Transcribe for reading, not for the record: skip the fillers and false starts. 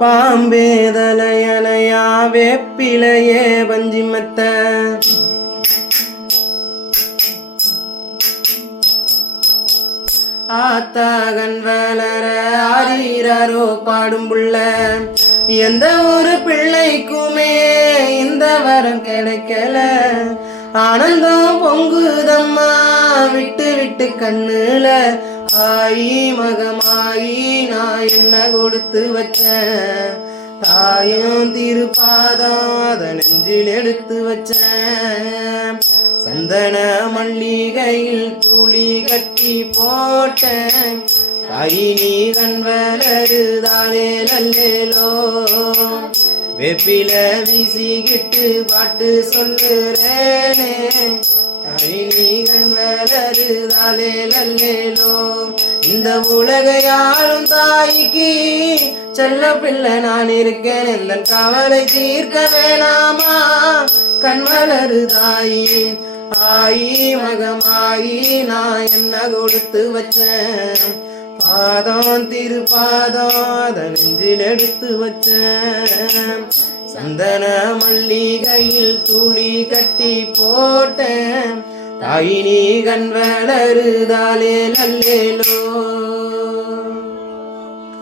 பாம்பே தலையலையா வேப்பிலையே பஞ்சிமத்த ஆத்தாகன் வளர ஆரீரோ பாடும் புள்ள எந்த ஒரு பிள்ளைக்குமே இந்த வரம் கிடைக்கல ஆனந்தம் பொங்குதம்மா விட்டு விட்டு கண்ணுல ஆயி மகமாயி நான் என்ன கொடுத்து வச்சேன் தாயும் திருப்பாதம் அத நெஞ்சில் எடுத்து வச்சேன் சந்தன மல்லிகையில் துளி கட்டி போட்டேன் தாயி நீ கண் வளருதாலே நல்லேலோ வெப்பில வீசிக்கிட்டு பாட்டு சொல்லுறேனே தாயி நீ கண் வளருதாலே நல்லேலோ இந்த உலகையாளும் தாய்க்கு செல்ல பிள்ளை நான் இருக்கேன் எந்த கவலை தீர்க்க வேணாமா கண் வளருதாயி ஆயி மகமாயி நான் என்ன கொடுத்து வச்சேன் பாதம் திருப்பாதம் அத நெஞ்சில் எடுத்து வச்சேன் சந்தன மல்லிகையில் துளி கட்டி போட்டேன் தாயி நீ கண் வளருதாலே நல்லேலோ